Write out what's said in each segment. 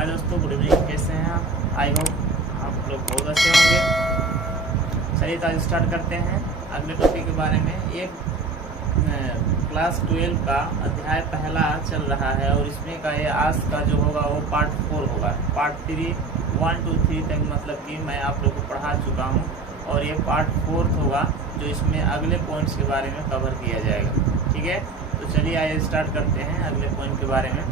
हाय दोस्तों, good evening. कैसे हैं आप? आई होप आप लोग बहुत अच्छे होंगे। चलिए तो आज स्टार्ट करते हैं अगले टॉपिक के बारे में। एक क्लास 12 का अध्याय पहला चल रहा है और इसमें का ये आज का जो होगा वो पार्ट 4 होगा। पार्ट 3 1 2 3 तक मतलब कि मैं आप लोग को पढ़ा चुका हूँ और ये पार्ट 4 होगा जो इसमें अगले पॉइंट्स के बारे में कवर किया जाएगा। ठीक है, तो चलिए आइए स्टार्ट करते हैं अगले पॉइंट के बारे में।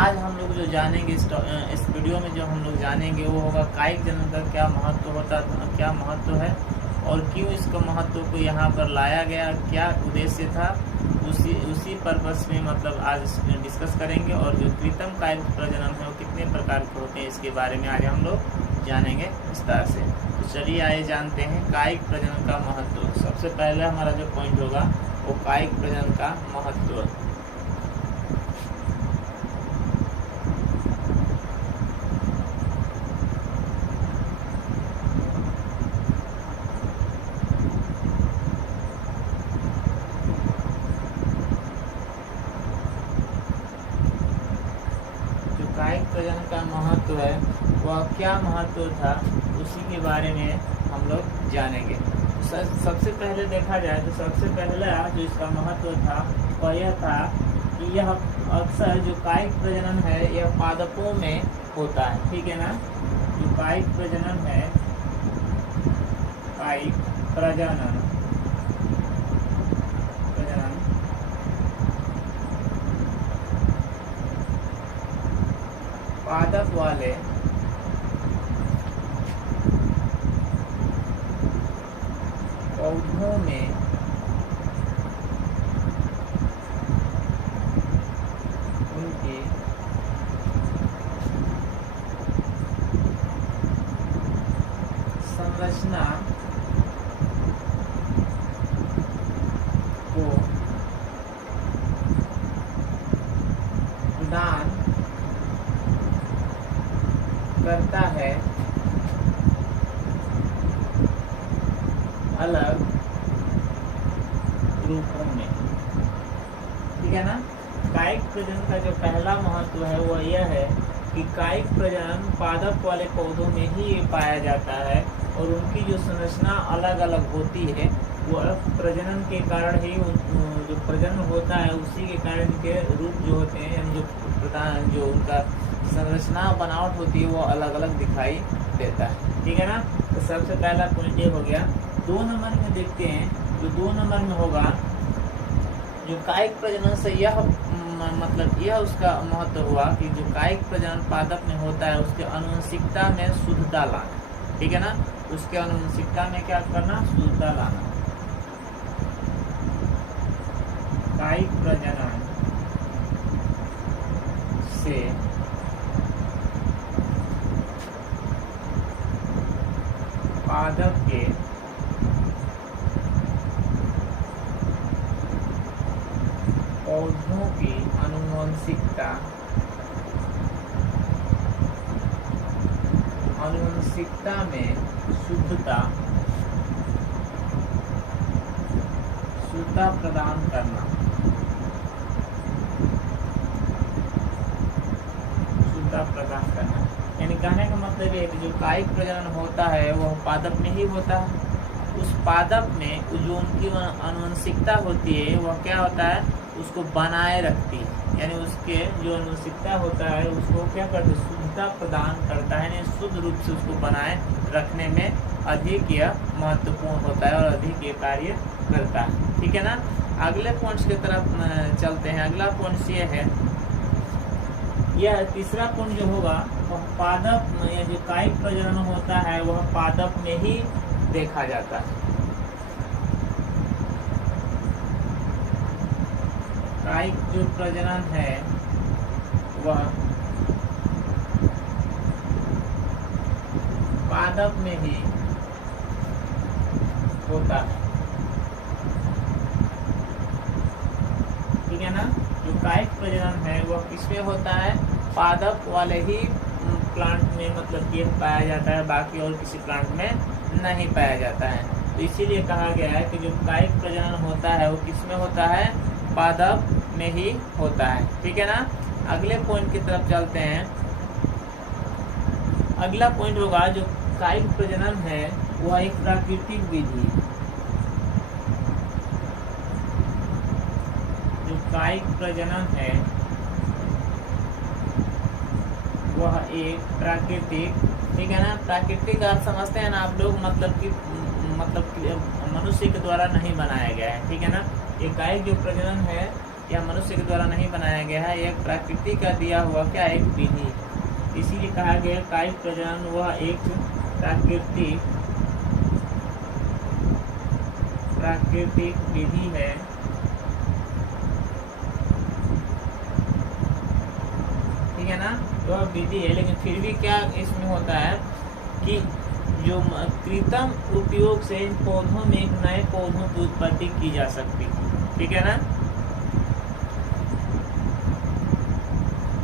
आज हम लोग जो जानेंगे इस वीडियो में जो हम लोग जानेंगे वो होगा कायिक जनन का क्या महत्व है और क्यों इसका महत्व को यहाँ पर लाया गया, क्या उद्देश्य था, उसी पर्पस में मतलब आज डिस्कस करेंगे। और जो कृत्रिम कायिक प्रजनन है वो कितने प्रकार के होते हैं इसके बारे में आज हम लोग जानेंगे विस्तार से। तो चलिए आइए जानते हैं कायिक प्रजनन का महत्व। सबसे पहले हमारा जो पॉइंट होगा वो कायिक प्रजनन का महत्व। कायिक प्रजनन का महत्व है वह क्या महत्व था उसी के बारे में हम लोग जानेंगे। सबसे पहले देखा जाए तो सबसे पहला जो इसका महत्व था वह यह था कि यह अक्सर जो कायिक प्रजनन है यह पादपों में होता है। ठीक है ना, जो कायिक प्रजनन है, कायिक प्रजनन पादप वाले पौधों में उनकी संरचना को प्रदान करता है अलग रूपों में। ठीक है ना, कायिक प्रजनन का जो पहला महत्व है वह यह है कि कायिक प्रजनन पादप वाले पौधों में ही पाया जाता है और उनकी जो संरचना अलग अलग होती है वह प्रजनन के कारण ही जो प्रजनन होता है उसी के कारण के रूप जो होते हैं जो उनका संरचना बनावट होती है वो अलग अलग दिखाई देता है। ठीक है ना, तो सबसे पहला पॉइंट ये हो गया। 2 नंबर में देखते हैं, जो 2 नंबर में होगा जो कायिक प्रजनन से यह मतलब यह उसका महत्व हुआ कि जो कायिक प्रजनन पादप में होता है उसके आनुवंशिकता में शुद्धता लाना। ठीक है ना, उसके आनुवंशिकता में क्या करना, शुद्धता लाना। कायिक प्रजनन से पादप के पौधों की आनुवंशिकता में शुद्धता प्रदान करना। शुद्धता प्रदान करना यानी कहने का मतलब ये है कि जो कायिक प्रजनन होता है वह पादप में ही होता है। उस पादप में जो उनकी आनुवंशिकता होती है वह क्या होता है, उसको बनाए रखती है। यानी उसके जो आनुवंशिकता होता है उसको क्या करता है, शुद्धता प्रदान करता है, यानी शुद्ध रूप से उसको बनाए रखने में अधिक यह महत्वपूर्ण होता है और अधिक ये कार्य करता है। ठीक है ना, अगले पॉइंट्स की तरफ चलते हैं। अगला पॉइंट्स ये है, यह तीसरा पॉइंट जो होगा वह पादप में जो कायिक प्रजनन होता है वह पादप में ही देखा जाता है। कायिक जो प्रजनन है वह पादप में ही होता है। ठीक है ना, जो कायिक प्रजनन है वह किसमें होता है, पादप वाले ही प्लांट में मतलब ये पाया जाता है, बाकी और किसी प्लांट में नहीं पाया जाता है। तो इसीलिए कहा गया है कि जो कायिक प्रजनन होता है वो किसमें होता है, पादप में ही होता है। ठीक है ना। अगले पॉइंट की तरफ चलते हैं। अगला पॉइंट होगा जो कायिक प्रजनन है वह एक प्राकृतिक विधि। जो कायिक प्रजनन है वह एक प्राकृतिक, ठीक है ना। प्राकृतिक आप समझते हैं ना आप लोग, मतलब कि मनुष्य के द्वारा नहीं बनाया गया है। ठीक है ना। ये कायिक जो प्रजनन है यह मनुष्य के द्वारा नहीं बनाया गया है, यह प्रकृति का दिया हुआ क्या एक विधि। इसीलिए कहा गया कायिक प्रजनन वह एक प्राकृतिक विधि है। ठीक है ना। वह विधि है, लेकिन फिर भी क्या इसमें होता है कि जो कृत्रिम उपयोग से इन पौधों में एक नए पौधों की उत्पत्ति की जा सकती है। ठीक है ना।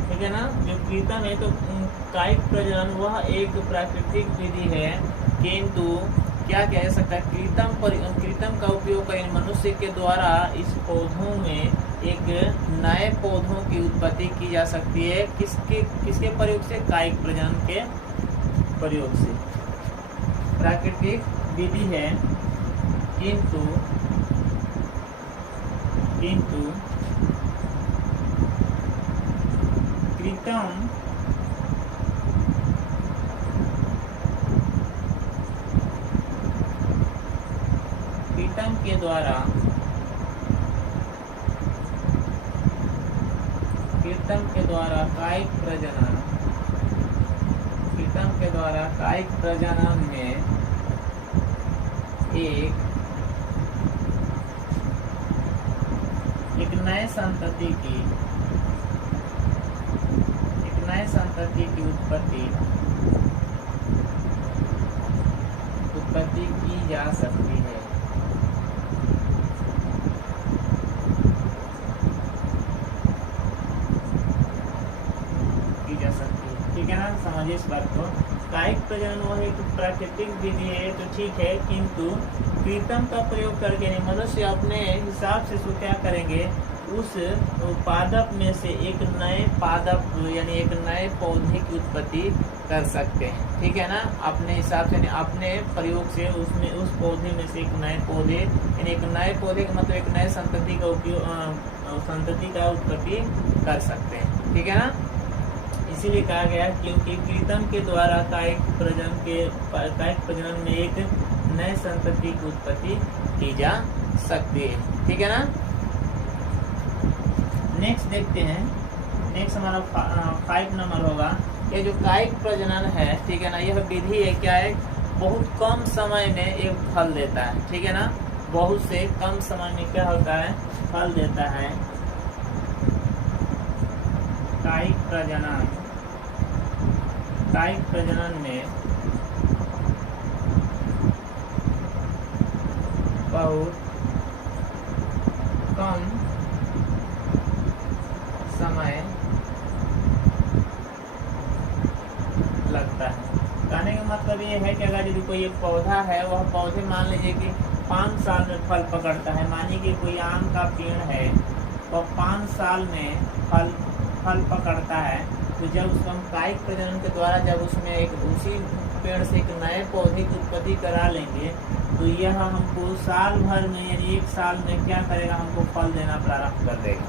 ठीक है ना। जो कृत्रिम है तो कायिक प्रजनन वह एक प्राकृतिक विधि है, किंतु क्या कह सकता है कृत्रिम का उपयोग कर मनुष्य के द्वारा इस पौधों में एक नए पौधों की उत्पत्ति की जा सकती है। किसके प्रयोग से? कायिक प्रजनन के प्रयोग से। प्राकृतिक विधि है, किंतु कृत्रिम के द्वारा कायिक प्रजनन में एक नए संतति की उत्पत्ति की जा सकती है। ठीक है ना। समझिए इस बात को। कायिक प्रजनन वह एक प्राकृतिक विधि है तो ठीक है, किंतु कृत्रिम का प्रयोग करके नहीं, मनुष्य अपने हिसाब से क्या करेंगे, उस पादप में से एक नए पादप यानी एक नए पौधे की उत्पत्ति कर सकते हैं। ठीक है ना। अपने हिसाब से, अपने प्रयोग से उसमें उस पौधे में से एक नए पौधे यानी एक नए पौधे का मतलब एक नए संतति का उत्पत्ति कर सकते हैं। ठीक है ना। इसीलिए कहा गया क्योंकि कृत्रिम के द्वारा कायिक प्रजनन में एक नए संतति की उत्पत्ति की जा सकती है। ठीक है ना। नेक्स्ट देखते हैं। नेक्स्ट हमारा 5 नंबर होगा। ये जो कायिक प्रजनन है, ठीक है ना, यह विधि है क्या है, बहुत कम समय में एक फल देता है। ठीक है ना। बहुत से कम समय में क्या होता है, फल देता है। कायिक प्रजनन में बहुत कम समय लगता है। कहने का मतलब ये है कि अगर यदि कोई एक पौधा है, वह पौधे मान लीजिए कि 5 साल में फल पकड़ता है। मानिए कि कोई आम का पेड़ है, वह 5 साल में फल पकड़ता है, तो जब उसको हम कायिक प्रजनन के द्वारा जब उसमें एक उसी पेड़ से एक नए पौधे की उत्पत्ति करा लेंगे, तो यह हमको साल भर में यानी 1 साल में क्या करेगा, हमको फल देना प्रारंभ कर देगा।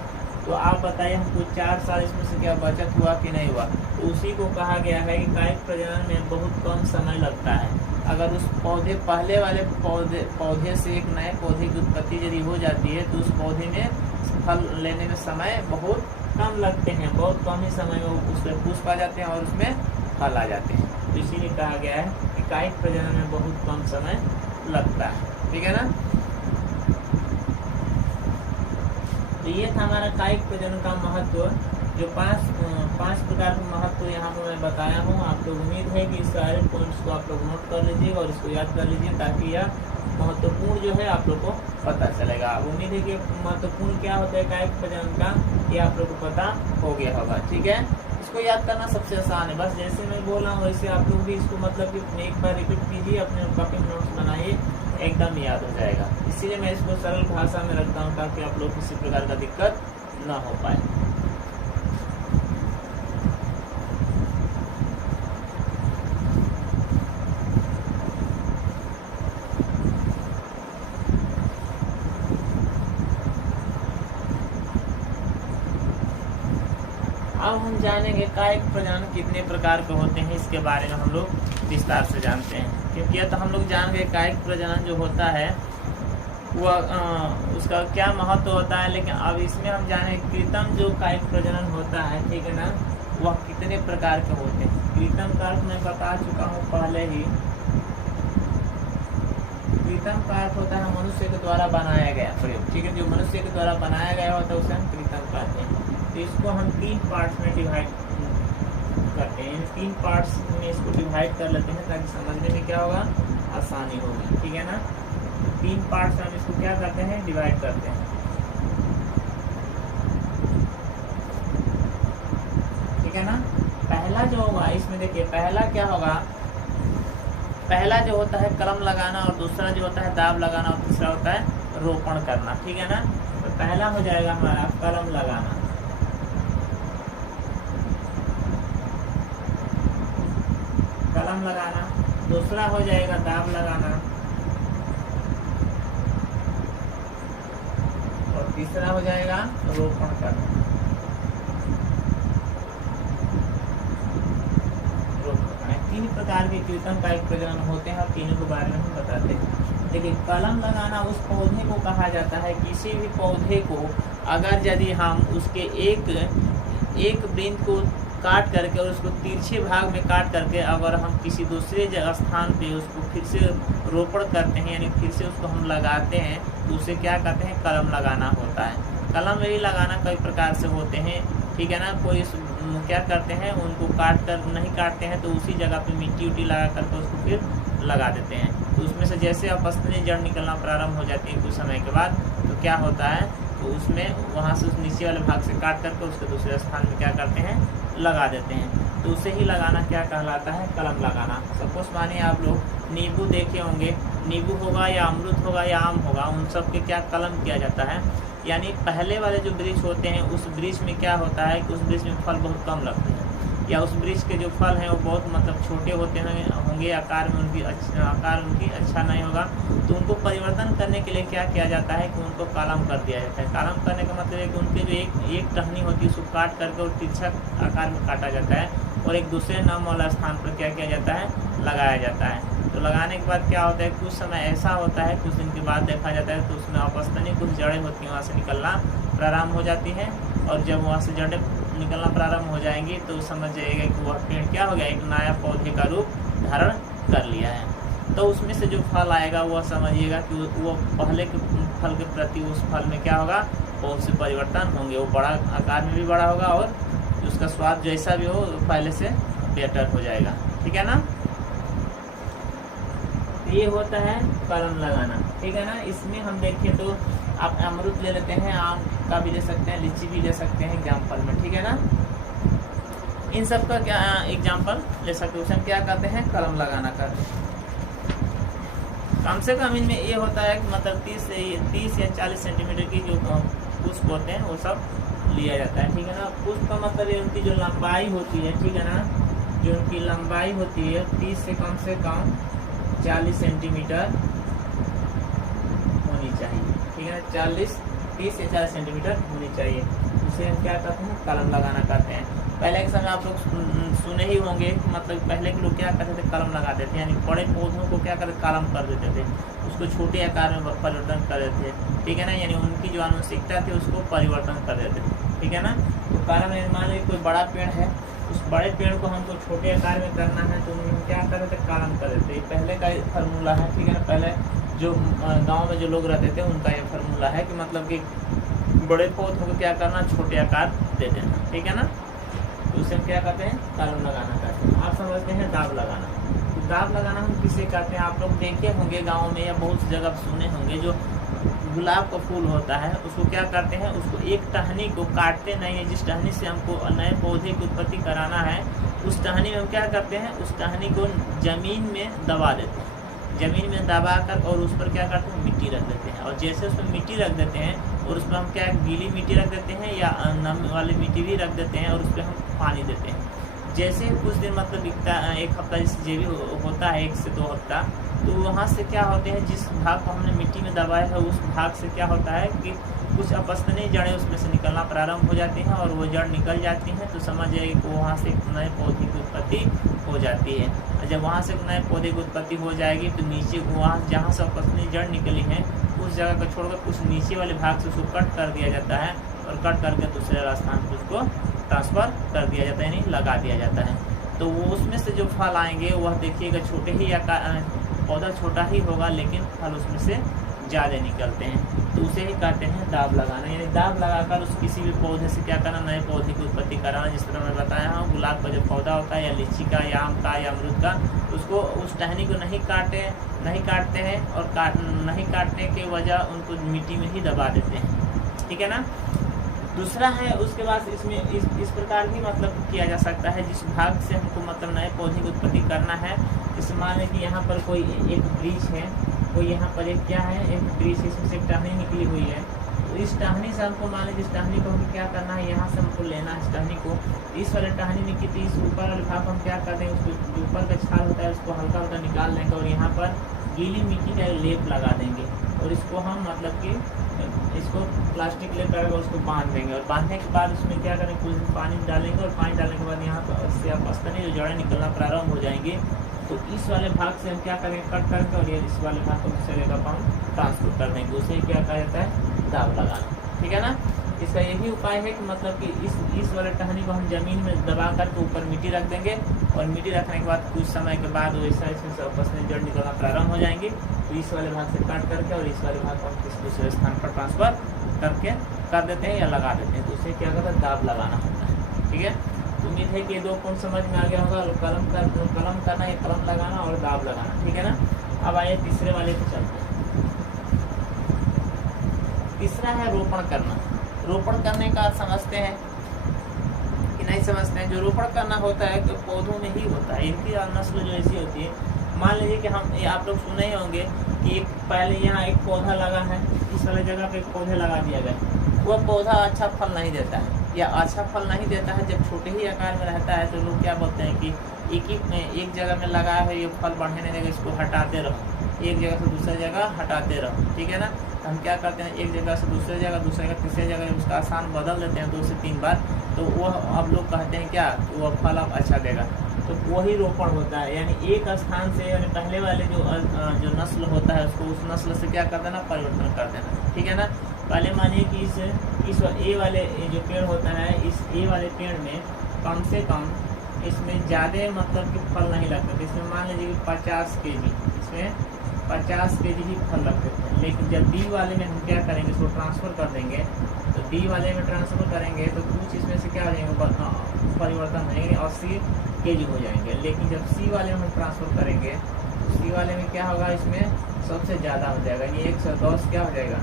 तो आप बताइए हमको 4 साल इसमें से क्या बचत हुआ कि नहीं हुआ। तो उसी को कहा गया है कि कायिक प्रजनन में बहुत कम समय लगता है। अगर उस पहले वाले पौधे से एक नए पौधे की उत्पत्ति यदि हो जाती है, तो उस पौधे में फल लेने में समय बहुत कम लगते हैं। बहुत कम ही समय में उसमें पुष्प आ जाते हैं और उसमें फल आ जाते हैं। तो इसीलिए कहा गया है कि कायिक प्रजनन में बहुत कम समय लगता है। ठीक है ना। तो ये था हमारा कायिक प्रजनन का महत्व। जो 5 प्रकार के महत्व यहाँ पर मैं बताया हूँ। आप लोग उम्मीद है कि इस सारे पॉइंट्स को आप लोग नोट कर लीजिएगा और इसको याद कर लीजिए, ताकि यह महत्वपूर्ण जो है आप लोग को पता चलेगा। उम्मीद है कि महत्वपूर्ण क्या होता है कायिक प्रजनन का, ये आप लोग को पता हो गया होगा। ठीक है। इसको याद करना सबसे आसान है। बस जैसे मैं बोला हूँ वैसे आप लोग भी इसको मतलब कि एक बार रिपीट कीजिए, अपने कॉपी में नोट्स बनाइए, एकदम याद हो जाएगा। इसीलिए मैं इसको सरल भाषा में रखता हूँ ताकि आप लोग किसी प्रकार का दिक्कत ना हो पाए। अब हम जानेंगे कायिक प्रजनन कितने प्रकार के होते हैं, इसके बारे में हम लोग विस्तार से जानते हैं। क्योंकि यह तो हम लोग जान गए कायिक प्रजनन जो होता है वह उसका क्या महत्व होता है, लेकिन अब इसमें हम जाने कृत्रिम जो कायिक प्रजनन होता है, ठीक है ना, वह कितने प्रकार के होते हैं। कृत्रिम का मैं बता चुका हूँ पहले ही। कृत्रिम का होता है मनुष्य के द्वारा बनाया गया प्रयोग, ठीक है, जो मनुष्य के द्वारा बनाया गया होता है उसे हम कृत्रिम कहते हैं। तो इसको हम 3 पार्ट्स में डिवाइड करते हैं, 3 पार्ट्स में इसको डिवाइड कर लेते हैं ताकि समझने में क्या होगा, आसानी होगी, ठीक है ना। 3 पार्ट्स में हम इसको क्या करते हैं, डिवाइड करते हैं, ठीक है ना। पहला जो होगा इसमें देखिए, पहला क्या होगा, पहला जो होता है कलम लगाना, और दूसरा जो होता है दाब लगाना, और तीसरा होता है रोपण करना, ठीक है ना। तो पहला हो जाएगा हमारा कलम लगाना, कलम लगाना। दूसरा हो जाएगा दाब लगाना, और तीसरा हो जाएगा रोपण करना। तीन प्रकार के कृत्रिम कायिक प्रजनन होते हैं और तीनों के बारे में हम बताते हैं। देखिए, कलम लगाना उस पौधे को कहा जाता है, किसी भी पौधे को अगर यदि हम उसके एक वृंत को काट करके और उसको तिरछे भाग में काट करके अगर हम किसी दूसरे स्थान पे उसको फिर से रोपण करते हैं, यानी फिर से उसको हम लगाते हैं, तो उसे क्या कहते हैं, कलम लगाना होता है। कलम में भी लगाना कई प्रकार से होते हैं, ठीक है ना। कोई क्या करते हैं, उनको काट कर नहीं काटते हैं तो उसी जगह पे मिट्टी उट्टी लगा करके उसको फिर लगा देते हैं। तो उसमें से जैसे अपस्तनी जड़ निकलना प्रारंभ हो जाती है कुछ समय के बाद, तो क्या होता है, तो उसमें वहाँ से उस नीचे वाले भाग से काट करके उसके दूसरे स्थान में क्या करते हैं, लगा देते हैं। तो उसे ही लगाना क्या कहलाता है, कलम लगाना। सपोज मानिए आप लोग नींबू देखे होंगे, नींबू होगा या अमरूद होगा या आम होगा, उन सब के क्या कलम किया जाता है, यानी पहले वाले जो वृक्ष होते हैं उस वृक्ष में क्या होता है कि उस वृक्ष में फल बहुत कम लगते हैं, या उस वृक्ष के जो फल हैं वो बहुत मतलब छोटे होते होंगे, आकार में उनकी अच्छा नहीं होगा। तो उनको परिवर्तन करने के लिए क्या किया जाता है कि उनको कलम कर दिया जाता है। कलम करने का मतलब है कि उनके जो एक टहनी होती है उसको काट करके और तिरछा आकार में काटा जाता है और एक दूसरे नाम वाला स्थान पर क्या किया जाता है, लगाया जाता है। तो लगाने के बाद क्या होता है, कुछ समय ऐसा होता है, कुछ दिन के बाद देखा जाता है तो उसमें अपस्तनी कुछ जड़ें होती हैं वहाँ से निकलना प्रारंभ हो जाती है, और जब वहाँ से जड़ें निकलना प्रारंभ हो जाएंगी तो समझ जाइएगा कि वह पेड़ क्या हो गया, एक नया पौधे का रूप धारण कर लिया है। तो उसमें से जो फल आएगा वह समझिएगा कि वो पहले के फल के प्रति उस फल में क्या होगा, बहुत से परिवर्तन होंगे। वो बड़ा आकार में भी बड़ा होगा और उसका स्वाद जैसा भी हो पहले से बेटर हो जाएगा, ठीक है ना। ये होता है कलम लगाना, ठीक है ना। इसमें हम देखें तो आप अमरूद ले लेते हैं, आम का भी ले सकते हैं, लीची भी ले सकते हैं एग्जाम्पल में, ठीक है ना। इन सब का क्या एग्जाम्पल ले सकते हैं, उसे हम क्या कहते हैं, कलम लगाना करते हैं। कम से कम इनमें ये होता है कि मतलब 30 या 40 सेंटीमीटर की जो पुष्प होते हैं वो सब लिया जाता है, ठीक है ना। पुष्प का मतलब ये उनकी जो लंबाई होती है, ठीक है ना, जो उनकी लंबाई होती है 30 से कम 40 सेंटीमीटर होनी चाहिए, ठीक है। 30 या 40 सेंटीमीटर होनी चाहिए, उसे हम क्या कहते हैं, कलम लगाना कहते हैं। पहले के समय आप लोग सुने ही होंगे, मतलब पहले के लोग क्या करते थे, कलम लगाते थे, यानी बड़े पौधों को क्या करते, कलम कर देते थे, उसको छोटे आकार में परिवर्तन कर देते थे, ठीक है ना। यानी उनकी जो आनुवंशिकता थी उसको परिवर्तन कर देते थे, ठीक है ना। तो कलम मान लीजिए कोई बड़ा पेड़ है, उस बड़े पेड़ को हमको छोटे आकार में करना है तो हम क्या कर रहे थे, कलम कर देते। ये पहले का फार्मूला है, ठीक है ना। पहले जो गांव में जो लोग रहते थे उनका ये फार्मूला है कि मतलब कि बड़े पौधों को क्या करना, छोटे आकार दे देना, ठीक है ना। तो उसे हम क्या कहते हैं, कलम लगाना कहते हैं। आप समझते हैं दाब लगाना। तो दाब लगाना हम किसे कहते हैं, आप लोग देखे होंगे गाँव में या बहुत सी जगह सुने होंगे, जो गुलाब का फूल होता है उसको क्या करते हैं, उसको एक टहनी को काटते नहीं है, जिस टहनी से हमको नए पौधे की उत्पत्ति कराना है उस टहनी में हम क्या करते हैं, उस टहनी को जमीन में दबा देते हैं, जमीन में दबा कर और उस पर क्या करते हैं, मिट्टी रख देते हैं। और जैसे उसमें मिट्टी रख देते हैं और उसमें हम क्या गीली मिट्टी रख देते हैं या नम वाली मिट्टी भी रख देते हैं और उस पर हम पानी देते हैं। जैसे कुछ दिन मतलब एक हफ्ता जैसे जे भी होता है 1 से 2 हफ्ता, तो वहाँ से क्या होते हैं, जिस भाग को हमने मिट्टी में दबाया है उस भाग से क्या होता है कि कुछ अपस्तनीय जड़ें उसमें से निकलना प्रारंभ हो जाती हैं और वो जड़ निकल जाती हैं तो समझ जाइए कि वहाँ से एक नए पौधे की उत्पत्ति हो जाती है। और जब वहाँ से एक नए पौधे की उत्पत्ति हो जाएगी तो नीचे वहाँ जहाँ से अपस्तनीय जड़ निकली है उस जगह को छोड़कर कुछ नीचे वाले भाग से उसको कट कर दिया जाता है और कट करके दूसरे स्थान पर उसको ट्रांसफ़र कर दिया जाता है, यानी लगा दिया जाता है। तो वो उसमें से जो फल आएंगे वह देखिएगा छोटे ही या पौधा छोटा ही होगा लेकिन फल उसमें से ज़्यादा निकलते हैं, तो उसे ही कहते हैं दाब लगाना। यानी दाब लगाकर उस किसी भी पौधे से क्या करना, नए पौधे की उत्पत्ति कराना। जिस तरह मैं बताया हूँ, गुलाब का जो पौधा होता है या लीची का या आम का या अमरूद का, उसको उस टहनी को नहीं काटते हैं और नहीं काटने के वजह उनको मिट्टी में ही दबा देते हैं, ठीक है ना। दूसरा है उसके बाद इसमें इस प्रकार भी मतलब किया जा सकता है, जिस भाग से हमको मतलब नए पौधे की उत्पत्ति करना है। जैसे मान लें कि यहाँ पर कोई एक वृक्ष है, कोई यहाँ पर एक क्या है, एक वृक्ष, इसमें से टहनी निकली हुई है। तो इस टहनी से हमको मान लीजिए इस टहनी को हमको क्या करना है, यहाँ से हमको लेना है इस टहनी को। इस वाले टहनी निकली थी, इस ऊपर वाले भाग को हम क्या कर देंगे, उसको जो ऊपर का छाल होता है उसको हल्का हल्का निकाल देंगे और यहाँ पर गीली मिट्टी का लेप लगा देंगे और इसको हम मतलब कि इसको प्लास्टिक लेप करके उसको बांध देंगे। और बांधने के बाद उसमें क्या करेंगे, कुछ पानी डालेंगे और पानी डालने के बाद यहाँ पर से अपस्तनीय जो जड़ें निकलना प्रारंभ हो जाएंगे। तो इस वाले भाग से हम क्या करेंगे, कट करके और ये इस वाले भाग को दूसरे जगह पर हम ट्रांसफर कर देंगे। उसे क्या कहा जाता है, दाब लगाना, ठीक है ना। इसका यही उपाय है कि मतलब कि इस वाले टहनी को हम ज़मीन में दबा करके ऊपर मिट्टी रख देंगे और मिट्टी रखने के बाद कुछ समय के बाद वैसा इसमें से अपस्तनीय जड़ निकलना प्रारंभ हो जाएंगे। तो इस वाले भाग से काट करके और इस वाले भाग को हम किसी दूसरे स्थान पर ट्रांसफ़र करके कर देते हैं या लगा देते हैं। तो उसे क्या कहता है, दाब लगाना होता है, ठीक है। तो उम्मीद है कि ये 2 पॉइंट समझ में आ गया होगा, कलम करना या कलम लगाना और दाब लगाना, ठीक है ना। अब आइए तीसरे वाले पे चलते हैं। तीसरा है रोपण करना। रोपण करने का समझते हैं कि नहीं समझते हैं। जो रोपण करना होता है तो पौधों में ही होता है, इनकी नस्ल जो ऐसी होती है। मान लीजिए कि हम आप लोग सुने ही होंगे कि पहले यहाँ एक पौधा लगा है, इस वाले जगह पे एक पौधे लगा दिया गया, वह पौधा अच्छा फल नहीं देता है या अच्छा फल नहीं देता है। जब छोटे ही आकार में रहता है तो लोग क्या बोलते हैं कि एक जगह में लगा है, ये फल बढ़ने नहीं देगा, इसको हटाते रहो, एक जगह से दूसरी जगह हटाते रहो, ठीक है ना। हम क्या करते हैं, एक जगह से दूसरी जगह तीसरी जगह उसका स्थान बदल देते हैं 2 से 3 बार, तो वह अब लोग कहते हैं क्या, वह फल अब अच्छा देगा। तो वही रोपण होता है, यानी एक स्थान से यानी पहले वाले जो नस्ल होता है उसको उस नस्ल से क्या कर देना, परिवर्तन कर देना, ठीक है ना। पहले मानिए कि इस ए वाले जो पेड़ होता है, इस ए वाले पेड़ में कम से कम इसमें ज़्यादा मतलब कि फल नहीं लगते। इसमें मान लीजिए कि 50 kg, इसमें 50 kg ही फल लगते थे। लेकिन जब डी वाले में हम क्या करेंगे, इसको ट्रांसफ़र कर देंगे। तो डी वाले में ट्रांसफ़र करेंगे तो कुछ इसमें से क्या हो जाएंगे, परिवर्तन हो जाएंगे, 80 kg हो जाएंगे। लेकिन जब सी वाले में हम ट्रांसफ़र करेंगे तो सी वाले में क्या होगा, इसमें सबसे ज़्यादा हो जाएगा, ये 110 क्या हो जाएगा,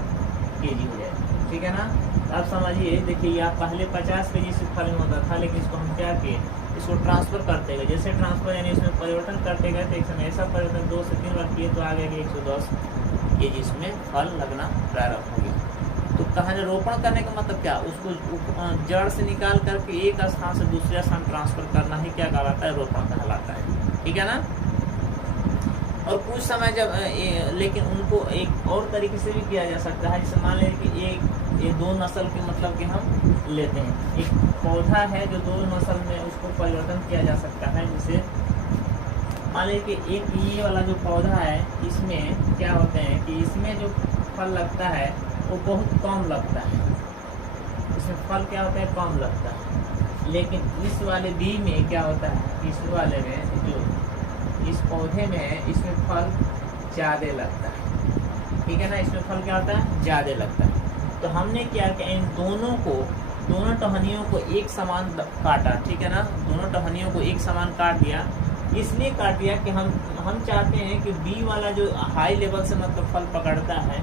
kg हो जाएगा, ठीक है ना। अब समझिए, देखिए आप पहले 50 kg से फल में होता था, लेकिन इसको हम क्या किए, इसको ट्रांसफ़र करते गए। जैसे ट्रांसफ़र यानी इसमें परिवर्तन करते गए तो एक समय ऐसा परिवर्तन 2 से 3 बार किए तो आ गया कि 110 kg इसमें फल लगना प्रारंभ हो गया। तो कहा रोपण करने का मतलब क्या, उसको जड़ से निकाल करके एक स्थान से दूसरे स्थान ट्रांसफ़र करना ही क्या कहलाता है, रोपण कहलाता है, ठीक है ना। और कुछ समय जब लेकिन उनको एक और तरीके से भी किया जा सकता है। जैसे मान लें कि ये 2 नस्ल के मतलब कि हम लेते हैं, एक पौधा है जो 2 नस्ल में उसको परिवर्तन किया जा सकता है। जैसे मान लें कि एक ये वाला जो पौधा है, इसमें क्या होते हैं कि इसमें जो फल लगता है वो बहुत कम लगता है, इसमें फल क्या होता है, कम लगता है। लेकिन इस वाले बी में क्या होता है, इस वाले में जो इस पौधे में इसमें फल ज़्यादा लगता है, ठीक है ना। इसमें फल क्या होता है, ज़्यादा लगता है। तो हमने क्या किया, इन दोनों टहनियों को एक समान काटा, ठीक है ना। दोनों टहनियों को एक समान काट दिया, इसलिए काट दिया कि हम चाहते हैं कि बी वाला जो हाई लेवल से मतलब फल पकड़ता है,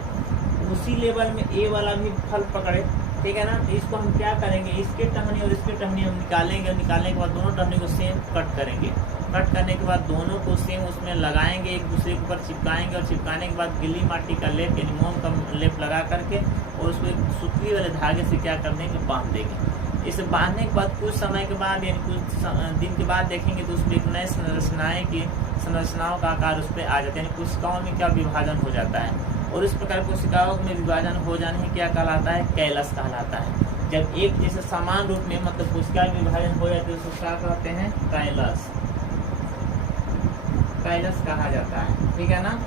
उसी लेवल में ए वाला भी फल पकड़े, ठीक है ना। इसको हम क्या करेंगे, इसके टहनी और इसके टहनी हम निकालेंगे और निकालने के बाद दोनों टहनी को सेम कट करेंगे। कट करने के बाद दोनों को सेम उसमें लगाएंगे, एक दूसरे के ऊपर चिपकाएंगे और चिपकाने के बाद गीली माटी का लेप यानी मोम का लेप लगा करके और उसको एक सुतली वाले धागे से क्या कर देंगे, बांध देंगे। इसे बांधने के बाद कुछ समय के बाद यानी कुछ दिन के बाद देखेंगे तो उसमें एक नए संरचनाओं का आकार उस पर आ जाता है, यानी कोशिकाओं में क्या विभाजन हो जाता है। और इस प्रकार कोशिकाओं में विभाजन हो जाने क्या कहलाता है, कैलस कहलाता है। जब एक जैसे समान रूप में मतलब कोशिका में विभाजन हो जाते है तो उसको क्या कहते हैं, कैलस, कैलस कहा जाता है। ठीक है ना।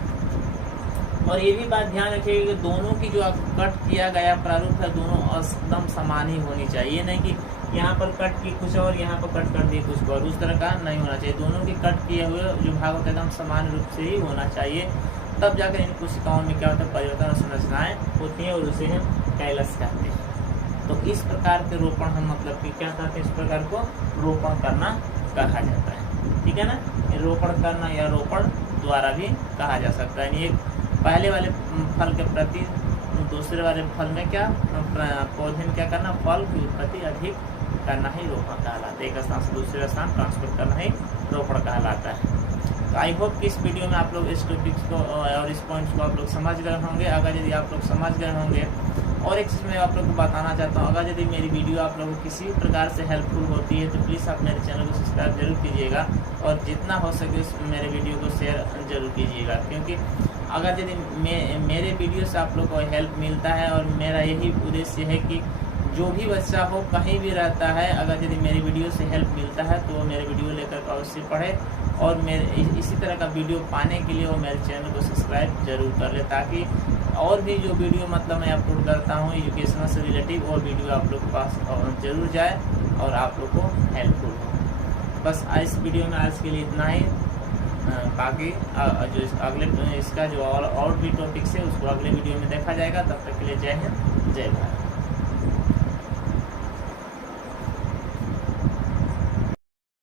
और ये भी बात ध्यान रखिएगा कि दोनों की जो कट किया गया प्रारूप है दोनों एकदम समान ही होनी चाहिए, नहीं कि यहाँ पर कट की कुछ और यहाँ पर कट कर दिए कुछ और, उस तरह का नहीं होना चाहिए। दोनों की कट किए हुए जो भाग होते हैं एकदम समान रूप से ही होना चाहिए, तब जाकर इन कोशिकाओं में क्या होता है, परिवर्तन और संरचनाएं होती हैं और उसे हम कैलस कहते हैं। तो इस प्रकार के रोपण हम मतलब कि क्या कहते हैं, इस प्रकार को रोपण करना कहा जाता है। ठीक है ना। रोपण करना या रोपण द्वारा भी कहा जा सकता है। यानी एक पहले वाले फल के प्रति दूसरे वाले फल में क्या पौधे में क्या करना, फल की उत्पत्ति अधिक करना ही रोपण कहलाता है। एक स्थान से दूसरे स्थान ट्रांसफर करना ही रोपण कहलाता है। तो आई होप कि इस वीडियो में आप लोग इस टॉपिक्स को और इस पॉइंट्स को आप लोग समझ गए होंगे। अगर यदि आप लोग समझ गए होंगे, और एक चीज़ मैं आप लोग को बताना चाहता हूँ, अगर यदि मेरी वीडियो आप लोगों को किसी प्रकार से हेल्पफुल होती है तो प्लीज़ आप मेरे चैनल को सब्सक्राइब जरूर कीजिएगा और जितना हो सके उस मेरे वीडियो को शेयर जरूर कीजिएगा। क्योंकि अगर यदि मेरे वीडियो से आप लोग को हेल्प मिलता है और मेरा यही उद्देश्य है कि जो भी बच्चा हो कहीं भी रहता है, अगर यदि मेरी वीडियो से हेल्प मिलता है तो वो मेरे वीडियो लेकर अवश्य पढ़े और मेरे इसी तरह का वीडियो पाने के लिए वो मेरे चैनल को सब्सक्राइब जरूर कर ले, ताकि और भी जो वीडियो मतलब मैं अपलोड करता हूँ एजुकेशनल से रिलेटिव और वीडियो आप लोग के पास जरूर जाए और आप लोग को हेल्पफुल हो। बस इस वीडियो में आज के लिए इतना ही। बाकी जो अगले इसका जो और भी टॉपिक्स है उसको अगले वीडियो में देखा जाएगा। तब तक के लिए जय हिंद, जय भारत।